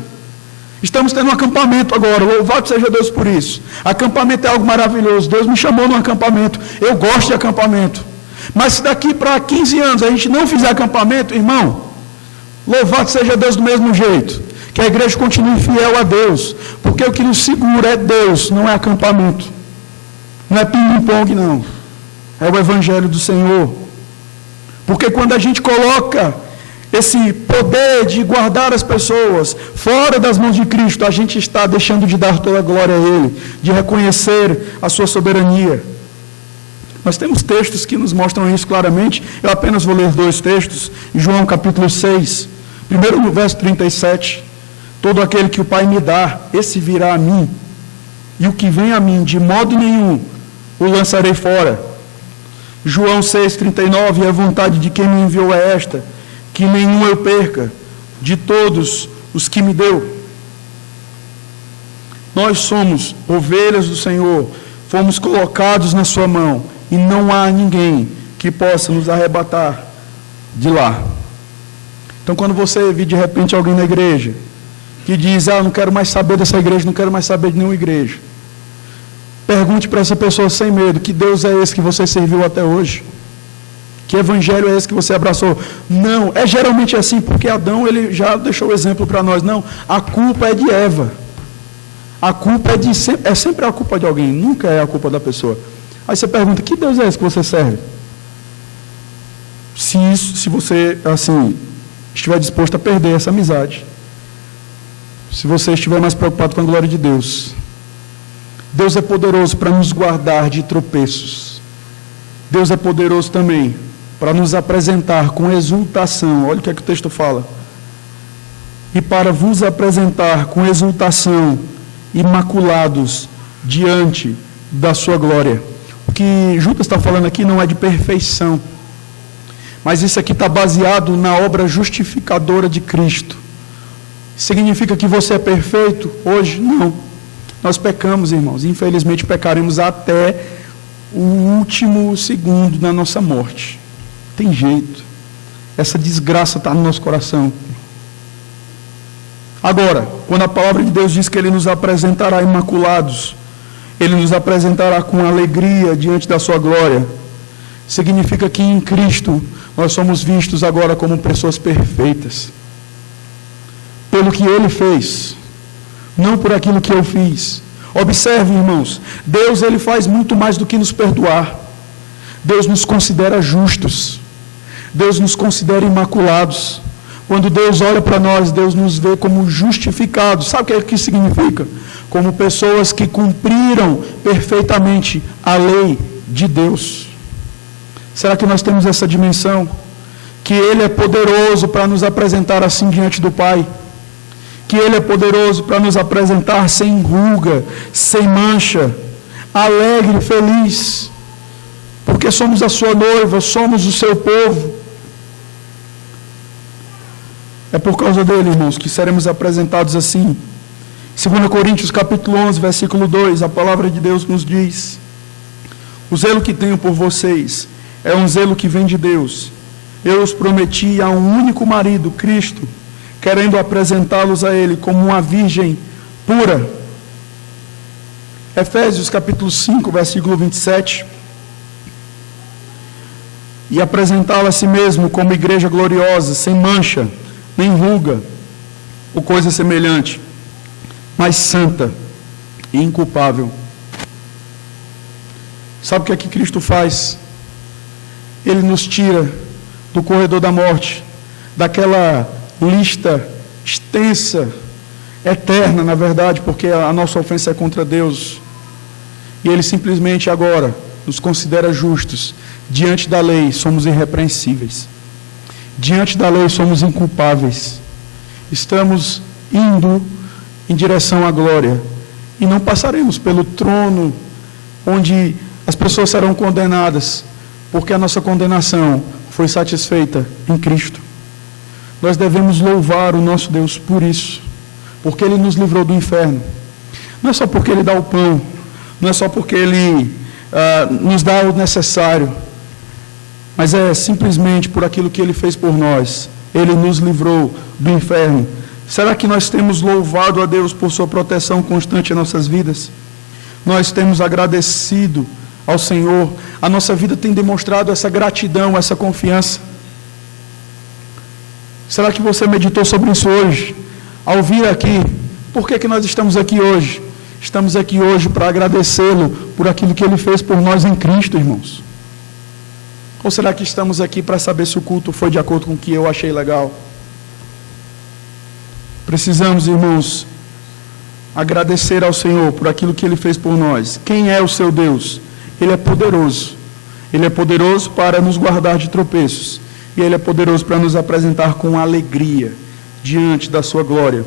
Estamos tendo um acampamento agora, louvado seja Deus por isso. Acampamento é algo maravilhoso, Deus me chamou num acampamento, eu gosto de acampamento. Mas se daqui para 15 anos a gente não fizer acampamento, irmão, louvado seja Deus do mesmo jeito. Que a igreja continue fiel a Deus, porque o que nos segura é Deus, não é acampamento. Não é ping-pong, não. É o Evangelho do Senhor. Porque quando a gente coloca esse poder de guardar as pessoas fora das mãos de Cristo, a gente está deixando de dar toda a glória a Ele, de reconhecer a sua soberania. Nós temos textos que nos mostram isso claramente. Eu apenas vou ler 2 textos. Em João capítulo 6, primeiro no verso 37. Todo aquele que o Pai me dá, esse virá a mim. E o que vem a mim, de modo nenhum, o lançarei fora. João 6,39. E a vontade de quem me enviou é esta, que nenhum eu perca, de todos os que me deu. Nós somos ovelhas do Senhor, fomos colocados na sua mão, e não há ninguém que possa nos arrebatar de lá. Então, quando você vê de repente alguém na igreja, que diz, não quero mais saber dessa igreja, não quero mais saber de nenhuma igreja, pergunte para essa pessoa sem medo, que Deus é esse que você serviu até hoje? Que evangelho é esse que você abraçou? Não, é geralmente assim, porque Adão ele já deixou o exemplo para nós. Não, a culpa é de Eva. A culpa é sempre a culpa de alguém, nunca é a culpa da pessoa. Aí você pergunta, que Deus é esse que você serve? Se você, assim, estiver disposto a perder essa amizade, se você estiver mais preocupado com a glória de Deus, Deus é poderoso para nos guardar de tropeços. Deus é poderoso também para nos apresentar com exultação. Olha o que é que o texto fala. E para vos apresentar com exultação, imaculados diante da sua glória. O que Judas está falando aqui não é de perfeição, mas isso aqui está baseado na obra justificadora de Cristo. Significa que você é perfeito hoje? Não. Nós pecamos, irmãos. Infelizmente pecaremos até o último segundo da nossa morte. Tem jeito. Essa desgraça está no nosso coração. Agora, quando a palavra de Deus diz que Ele nos apresentará imaculados, Ele nos apresentará com alegria diante da sua glória, significa que em Cristo nós somos vistos agora como pessoas perfeitas. Pelo que Ele fez, não por aquilo que eu fiz. Observe, irmãos, Deus ele faz muito mais do que nos perdoar. Deus nos considera justos. Deus nos considera imaculados. Quando Deus olha para nós, Deus nos vê como justificados. Sabe o que é que significa? Como pessoas que cumpriram perfeitamente a lei de Deus. Será que nós temos essa dimensão? Que Ele é poderoso para nos apresentar assim diante do Pai. Que Ele é poderoso para nos apresentar sem ruga, sem mancha, alegre, feliz, porque somos a sua noiva, somos o seu povo. É por causa dele, irmãos, que seremos apresentados assim. 2 Coríntios capítulo 11, versículo 2, a palavra de Deus nos diz: o zelo que tenho por vocês é um zelo que vem de Deus. Eu os prometi a um único marido, Cristo, querendo apresentá-los a Ele como uma virgem pura. Efésios capítulo 5, versículo 27. E apresentá-lo a si mesmo como igreja gloriosa, sem mancha, nem ruga, ou coisa semelhante, mas santa e inculpável. Sabe o que é que Cristo faz? Ele nos tira do corredor da morte, daquela lista extensa, eterna, na verdade, porque a nossa ofensa é contra Deus. E Ele simplesmente agora nos considera justos. Diante da lei somos irrepreensíveis. Diante da lei somos inculpáveis. Estamos indo em direção à glória. E não passaremos pelo trono onde as pessoas serão condenadas, porque a nossa condenação foi satisfeita em Cristo. Nós devemos louvar o nosso Deus por isso, porque Ele nos livrou do inferno. Não é só porque Ele dá o pão, não é só porque Ele nos dá o necessário, mas é simplesmente por aquilo que Ele fez por nós. Ele nos livrou do inferno. Será que nós temos louvado a Deus por sua proteção constante em nossas vidas? Nós temos agradecido ao Senhor? A nossa vida tem demonstrado essa gratidão, essa confiança? Será que você meditou sobre isso hoje? Ao vir aqui, por que nós estamos aqui hoje? Estamos aqui hoje para agradecê-lo por aquilo que Ele fez por nós em Cristo, irmãos. Ou será que estamos aqui para saber se o culto foi de acordo com o que eu achei legal? Precisamos, irmãos, agradecer ao Senhor por aquilo que Ele fez por nós. Quem é o seu Deus? Ele é poderoso. Ele é poderoso para nos guardar de tropeços. E Ele é poderoso para nos apresentar com alegria diante da sua glória.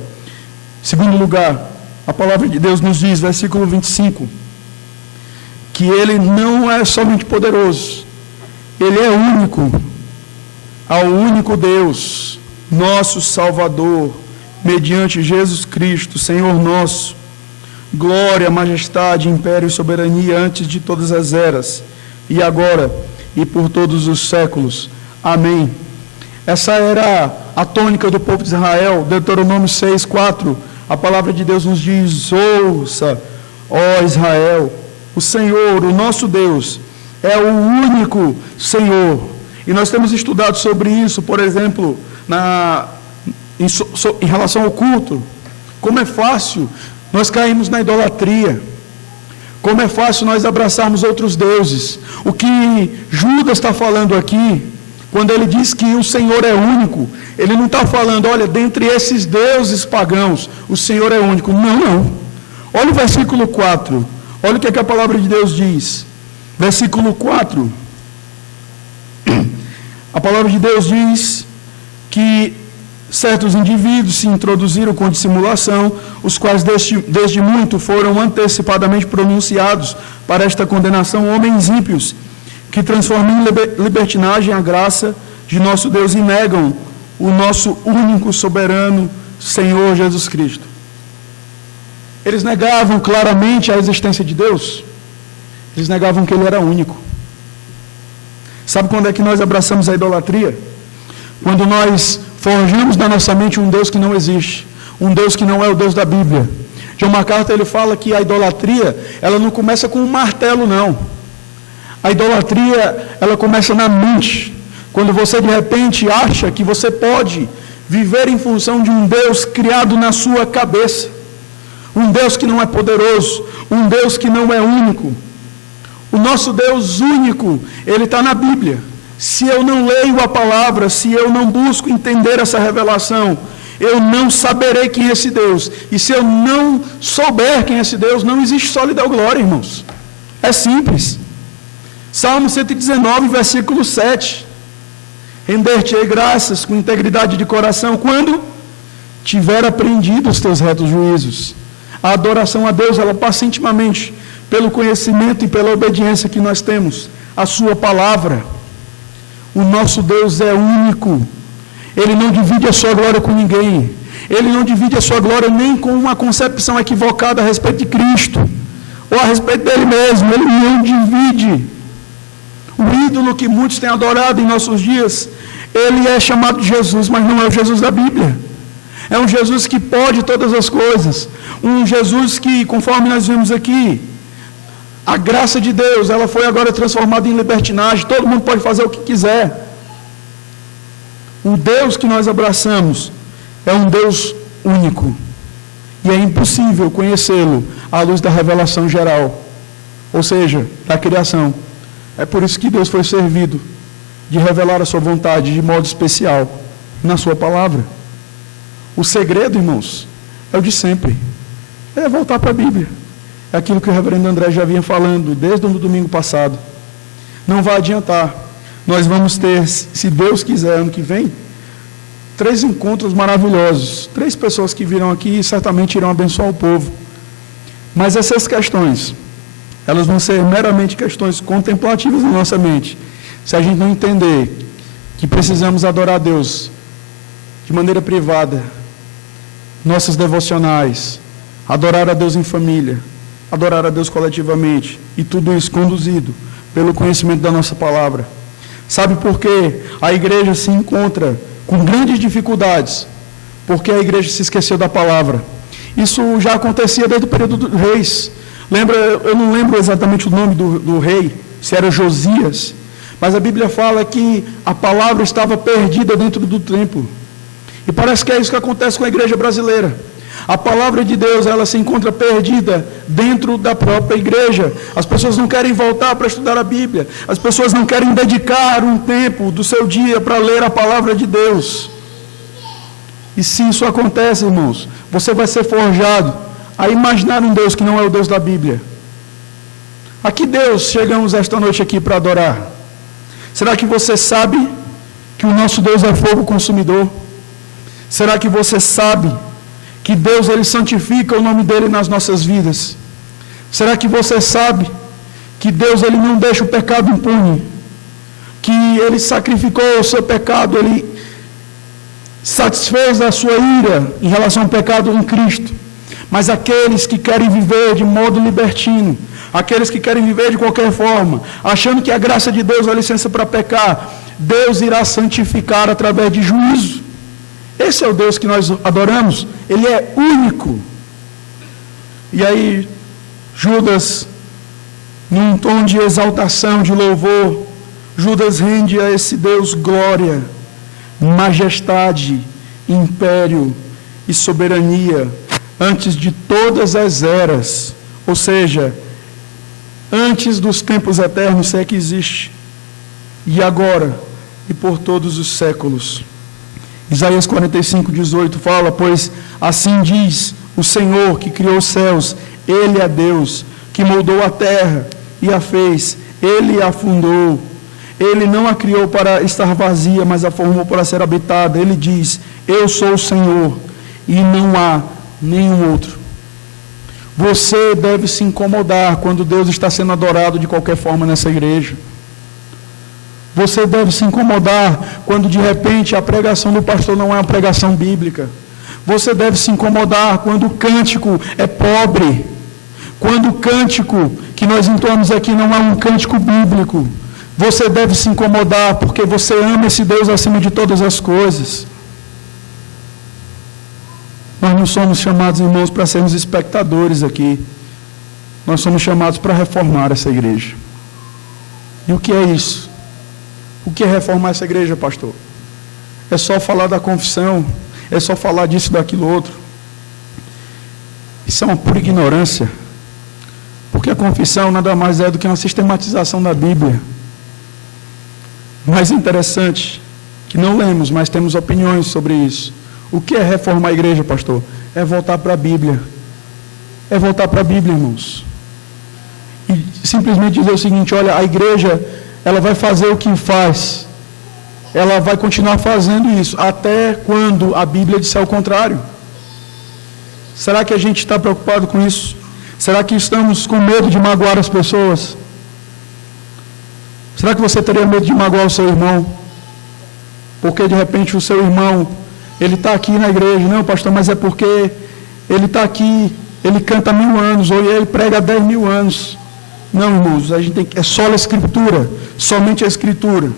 Segundo lugar, a palavra de Deus nos diz, versículo 25, que Ele não é somente poderoso, Ele é único, ao único Deus, nosso Salvador, mediante Jesus Cristo, Senhor nosso, glória, majestade, império e soberania antes de todas as eras, e agora e por todos os séculos. Amém. Essa era a tônica do povo de Israel. Deuteronômio 6:4, a palavra de Deus nos diz: ouça, ó Israel, o Senhor, o nosso Deus, é o único Senhor. E nós temos estudado sobre isso, por exemplo, em relação ao culto. Como é fácil nós caímos na idolatria. Como é fácil nós abraçarmos outros deuses. O que Judas está falando aqui, quando ele diz que o Senhor é único, ele não está falando, olha, dentre esses deuses pagãos, o Senhor é único. Não, não. Olha o versículo 4. Olha o que a palavra de Deus diz. Versículo 4. A palavra de Deus diz que certos indivíduos se introduziram com dissimulação, os quais desde muito foram antecipadamente pronunciados para esta condenação, homens ímpios, que transformam em libertinagem a graça de nosso Deus e negam o nosso único soberano Senhor Jesus Cristo. Eles negavam claramente a existência de Deus. Eles negavam que Ele era único. Sabe quando é que nós abraçamos a idolatria? Quando nós forjamos na nossa mente um Deus que não existe, um Deus que não é o Deus da Bíblia. John MacArthur, ele fala que a idolatria, ela não começa com um martelo, não. A idolatria, ela começa na mente. Quando você de repente acha que você pode viver em função de um Deus criado na sua cabeça. Um Deus que não é poderoso, um Deus que não é único. O nosso Deus único, Ele está na Bíblia. Se eu não leio a palavra, se eu não busco entender essa revelação, eu não saberei quem é esse Deus. E se eu não souber quem é esse Deus, não existe sólida glória, irmãos. É simples. Salmo 119, versículo 7. Render-te-ei graças com integridade de coração, quando tiver aprendido os teus retos juízos. A adoração a Deus, ela passa intimamente pelo conhecimento e pela obediência que nós temos à sua palavra. O nosso Deus é único. Ele não divide a sua glória com ninguém. Ele não divide a sua glória nem com uma concepção equivocada a respeito de Cristo, ou a respeito dele mesmo. Ele não divide. O ídolo que muitos têm adorado em nossos dias, ele é chamado de Jesus, mas não é o Jesus da Bíblia. É um Jesus que pode todas as coisas. Um Jesus que, conforme nós vimos aqui, a graça de Deus, ela foi agora transformada em libertinagem. Todo mundo pode fazer o que quiser. O Deus que nós abraçamos é um Deus único. E é impossível conhecê-lo à luz da revelação geral, ou seja, da criação. É por isso que Deus foi servido de revelar a sua vontade de modo especial na sua palavra. O segredo, irmãos, é o de sempre. É voltar para a Bíblia. É aquilo que o reverendo André já vinha falando desde o domingo passado. Não vai adiantar. Nós vamos ter, se Deus quiser, ano que vem, 3 encontros maravilhosos. 3 pessoas que virão aqui e certamente irão abençoar o povo. Mas essas questões, elas vão ser meramente questões contemplativas na nossa mente. Se a gente não entender que precisamos adorar a Deus de maneira privada, nossas devocionais, adorar a Deus em família, adorar a Deus coletivamente, e tudo isso conduzido pelo conhecimento da nossa palavra. Sabe por quê? A igreja se encontra com grandes dificuldades, porque a igreja se esqueceu da palavra. Isso já acontecia desde o período dos reis. Eu não lembro exatamente o nome do rei, se era Josias, mas a Bíblia fala que a palavra estava perdida dentro do templo. E parece que é isso que acontece com a igreja brasileira. A palavra de Deus, ela se encontra perdida dentro da própria igreja. As pessoas não querem voltar para estudar a Bíblia. As pessoas não querem dedicar um tempo do seu dia para ler a palavra de Deus. E se isso acontece, irmãos, você vai ser forjado a imaginar um Deus que não é o Deus da Bíblia. A que Deus chegamos esta noite aqui para adorar? Será que você sabe que o nosso Deus é fogo consumidor? Será que você sabe que Deus, ele santifica o nome dele nas nossas vidas? Será que você sabe que Deus, ele não deixa o pecado impune? Que ele sacrificou o seu pecado, ele satisfez a sua ira em relação ao pecado em Cristo. Mas aqueles que querem viver de modo libertino, aqueles que querem viver de qualquer forma, achando que a graça de Deus é a licença para pecar, Deus irá santificar através de juízo. Esse é o Deus que nós adoramos. Ele é único. E aí, Judas, num tom de exaltação, de louvor, Judas rende a esse Deus glória, majestade, império e soberania antes de todas as eras, ou seja, antes dos tempos eternos, se é que existe, e agora e por todos os séculos. Isaías 45:18 fala: pois assim diz o Senhor que criou os céus, Ele é Deus, que moldou a terra e a fez, Ele a fundou. Ele não a criou para estar vazia, mas a formou para ser habitada. Ele diz: eu sou o Senhor, e não há nenhum outro. Você deve se incomodar quando Deus está sendo adorado de qualquer forma nessa igreja. Você deve se incomodar quando de repente a pregação do pastor não é uma pregação bíblica. Você deve se incomodar quando o cântico é pobre. Quando o cântico que nós entoamos aqui não é um cântico bíblico. Você deve se incomodar porque você ama esse Deus acima de todas as coisas. Nós não somos chamados, irmãos, para sermos espectadores aqui. Nós somos chamados para reformar essa igreja. E o que é isso? O que é reformar essa igreja, pastor? É só falar da confissão? É só falar disso, daquilo, outro? Isso é uma pura ignorância. Porque a confissão nada mais é do que uma sistematização da Bíblia. Mais interessante, que não lemos, mas temos opiniões sobre isso. O que é reformar a igreja, pastor? É voltar para a Bíblia. É voltar para a Bíblia, irmãos. E simplesmente dizer o seguinte: olha, a igreja, ela vai fazer o que faz. Ela vai continuar fazendo isso até quando a Bíblia disser o contrário. Será que a gente está preocupado com isso? Será que estamos com medo de magoar as pessoas? Será que você teria medo de magoar o seu irmão? Porque de repente o seu irmão, ele está aqui na igreja. Não, pastor, mas é porque ele está aqui, ele canta 1000 anos, ou ele prega 10.000 anos. Não, irmãos, a gente tem que, é só a Escritura, somente a Escritura.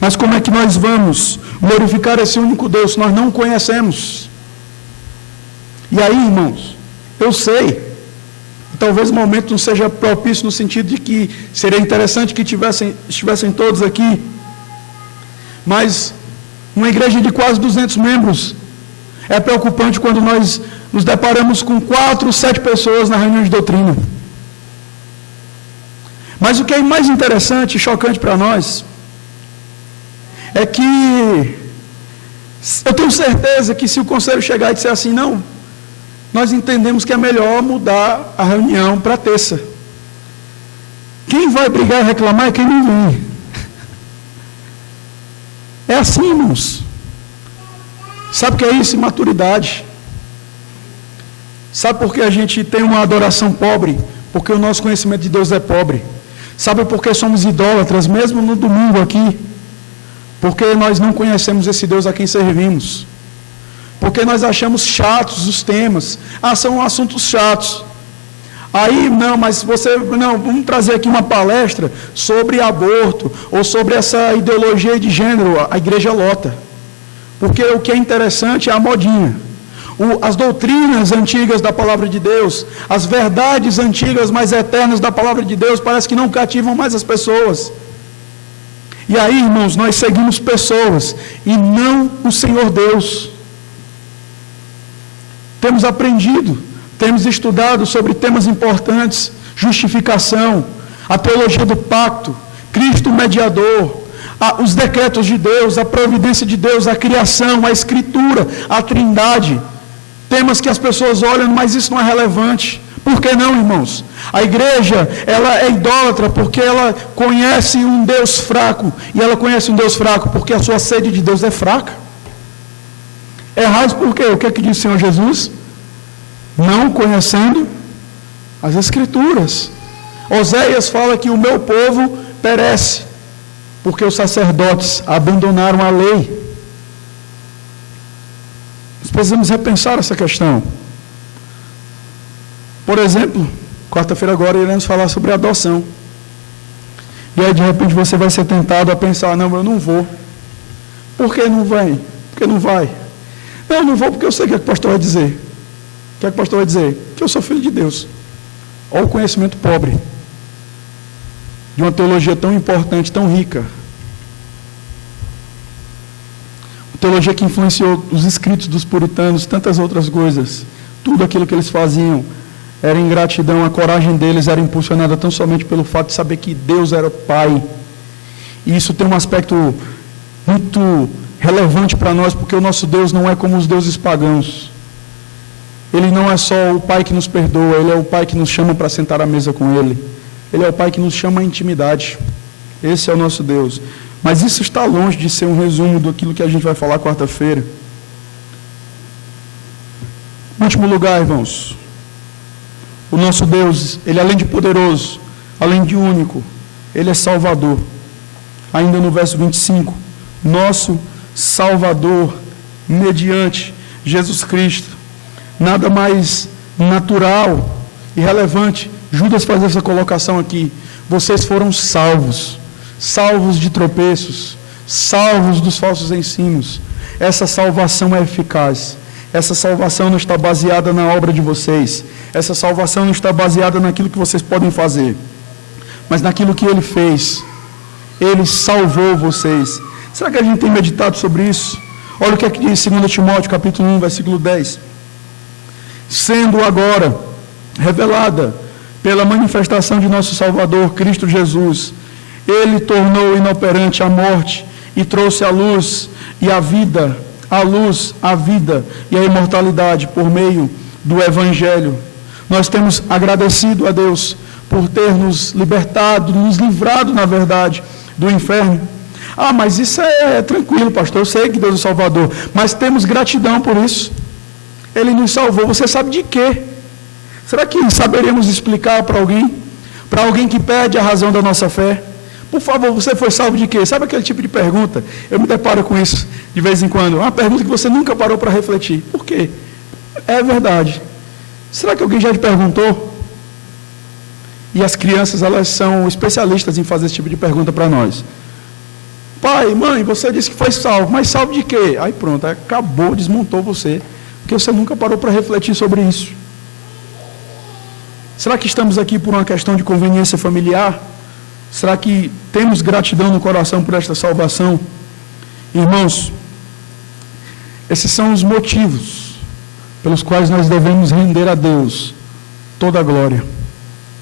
Mas como é que nós vamos glorificar esse único Deus se nós não conhecemos? E aí, irmãos, eu sei, talvez o momento não seja propício no sentido de que seria interessante que estivessem todos aqui, mas uma igreja de quase 200 membros, é preocupante quando nós nos deparamos com 4, 7 pessoas na reunião de doutrina. Mas o que é mais interessante e chocante para nós, é que eu tenho certeza que se o conselho chegar e disser assim, não, nós entendemos que é melhor mudar a reunião para terça. Quem vai brigar e reclamar é quem não vem. É assim, irmãos. Sabe o que é isso? Imaturidade. Sabe por que a gente tem uma adoração pobre? Porque o nosso conhecimento de Deus é pobre. Sabe por que somos idólatras, mesmo no domingo aqui? Porque nós não conhecemos esse Deus a quem servimos. Porque nós achamos chatos os temas. São assuntos chatos. Aí, não, mas vamos trazer aqui uma palestra sobre aborto, ou sobre essa ideologia de gênero, a igreja lota. Porque o que é interessante é a modinha. As doutrinas antigas da palavra de Deus, as verdades antigas mais eternas da palavra de Deus, parece que não cativam mais as pessoas. E aí, irmãos, nós seguimos pessoas e não o Senhor Deus. Temos aprendido, temos estudado sobre temas importantes, justificação, a teologia do pacto, Cristo mediador, os decretos de Deus, a providência de Deus, a criação, a escritura, a trindade. Temas que as pessoas olham, mas isso não é relevante. Por que não, irmãos? A igreja, ela é idólatra porque ela conhece um Deus fraco. E ela conhece um Deus fraco porque a sua sede de Deus é fraca. Errais por quê? O que é que diz o Senhor Jesus? Não conhecendo as Escrituras. Oséias fala que o meu povo perece, porque os sacerdotes abandonaram a lei. Nós precisamos repensar essa questão. Por exemplo, quarta-feira agora iremos falar sobre adoção. E aí de repente você vai ser tentado a pensar, não, eu não vou. Por que não vem? Por que não vai? Não, eu não vou porque eu sei o que o pastor vai dizer. O que o pastor vai dizer? Que eu sou filho de Deus. Olha o conhecimento pobre de uma teologia tão importante, tão rica. Uma teologia que influenciou os escritos dos puritanos, tantas outras coisas. Tudo aquilo que eles faziam era ingratidão, a coragem deles era impulsionada tão somente pelo fato de saber que Deus era Pai. E isso tem um aspecto muito relevante para nós, porque o nosso Deus não é como os deuses pagãos. Ele não é só o Pai que nos perdoa, Ele é o Pai que nos chama para sentar à mesa com Ele. Ele é o Pai que nos chama à intimidade. Esse é o nosso Deus. Mas isso está longe de ser um resumo daquilo que a gente vai falar quarta-feira. Em último lugar, irmãos, o nosso Deus, Ele além de poderoso, além de único, Ele é Salvador. Ainda no verso 25, nosso Salvador, mediante Jesus Cristo. Nada mais natural e relevante. Judas faz essa colocação aqui. Vocês foram salvos. Salvos de tropeços. Salvos dos falsos ensinos. Essa salvação é eficaz. Essa salvação não está baseada na obra de vocês. Essa salvação não está baseada naquilo que vocês podem fazer. Mas naquilo que Ele fez. Ele salvou vocês. Será que a gente tem meditado sobre isso? Olha o que é que diz 2 Timóteo, capítulo 1, versículo 10. Sendo agora revelada pela manifestação de nosso Salvador, Cristo Jesus, Ele tornou inoperante a morte e trouxe a luz e a vida, a luz, a vida e a imortalidade por meio do Evangelho. Nós temos agradecido a Deus por ter nos libertado, nos livrado, na verdade, do inferno. Mas isso é tranquilo, pastor, eu sei que Deus é o Salvador, mas temos gratidão por isso. Ele nos salvou, você sabe de quê? Será que saberemos explicar para alguém? Para alguém que perde a razão da nossa fé? Por favor, você foi salvo de quê? Sabe aquele tipo de pergunta? Eu me deparo com isso de vez em quando. Uma pergunta que você nunca parou para refletir. Por quê? É verdade. Será que alguém já te perguntou? E as crianças, elas são especialistas em fazer esse tipo de pergunta para nós. Pai, mãe, você disse que foi salvo, mas salvo de quê? Aí pronto, acabou, desmontou você, porque você nunca parou para refletir sobre isso. Será que estamos aqui por uma questão de conveniência familiar? Será que temos gratidão no coração por esta salvação? Irmãos, esses são os motivos pelos quais nós devemos render a Deus toda a glória,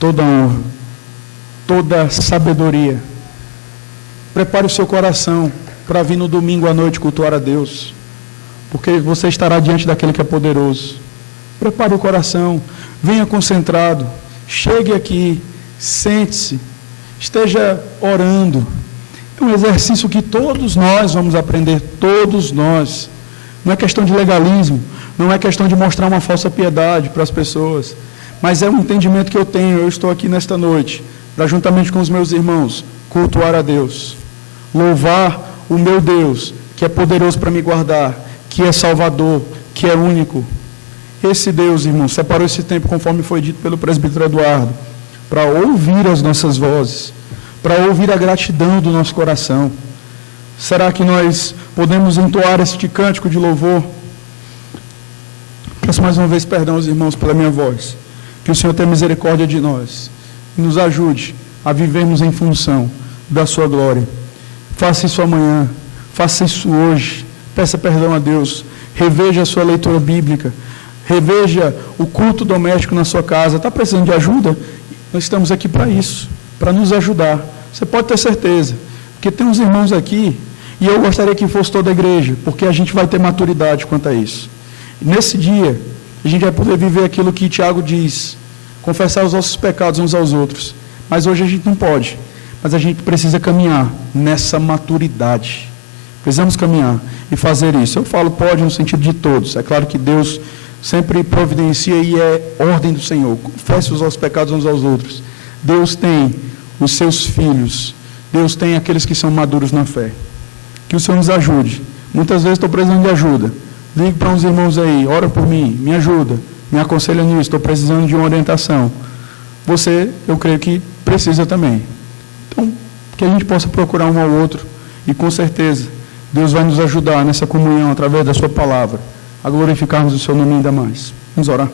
toda a honra, toda a sabedoria. Prepare o seu coração para vir no domingo à noite cultuar a Deus, porque você estará diante daquele que é poderoso. Prepare o coração, venha concentrado, chegue aqui, sente-se, esteja orando. É um exercício que todos nós vamos aprender, todos nós. Não é questão de legalismo, não é questão de mostrar uma falsa piedade para as pessoas, mas é um entendimento que eu tenho. Eu estou aqui nesta noite, para juntamente com os meus irmãos, cultuar a Deus, louvar o meu Deus, que é poderoso para me guardar, que é Salvador, que é único. Esse Deus, irmãos, separou esse tempo, conforme foi dito pelo presbítero Eduardo, para ouvir as nossas vozes, para ouvir a gratidão do nosso coração. Será que nós podemos entoar este cântico de louvor? Peço mais uma vez perdão aos irmãos pela minha voz. Que o Senhor tenha misericórdia de nós e nos ajude a vivermos em função da sua glória. Faça isso amanhã, faça isso hoje, peça perdão a Deus, reveja a sua leitura bíblica, reveja o culto doméstico na sua casa. Está precisando de ajuda? Nós estamos aqui para isso, para nos ajudar. Você pode ter certeza, porque tem uns irmãos aqui, e eu gostaria que fosse toda a igreja, porque a gente vai ter maturidade quanto a isso. Nesse dia, a gente vai poder viver aquilo que Tiago diz, confessar os nossos pecados uns aos outros. Mas hoje a gente não pode. Mas a gente precisa caminhar nessa maturidade. Precisamos caminhar e fazer isso. Eu falo pode no sentido de todos. É claro que Deus sempre providencia e é ordem do Senhor. Confesse os nossos pecados uns aos outros. Deus tem os seus filhos. Deus tem aqueles que são maduros na fé. Que o Senhor nos ajude. Muitas vezes estou precisando de ajuda. Ligue para uns irmãos aí, ora por mim, me ajuda, me aconselha nisso, estou precisando de uma orientação. Você, eu creio que precisa também. Então, que a gente possa procurar um ao outro e com certeza Deus vai nos ajudar nessa comunhão através da sua palavra a glorificarmos o seu nome ainda mais. Vamos orar.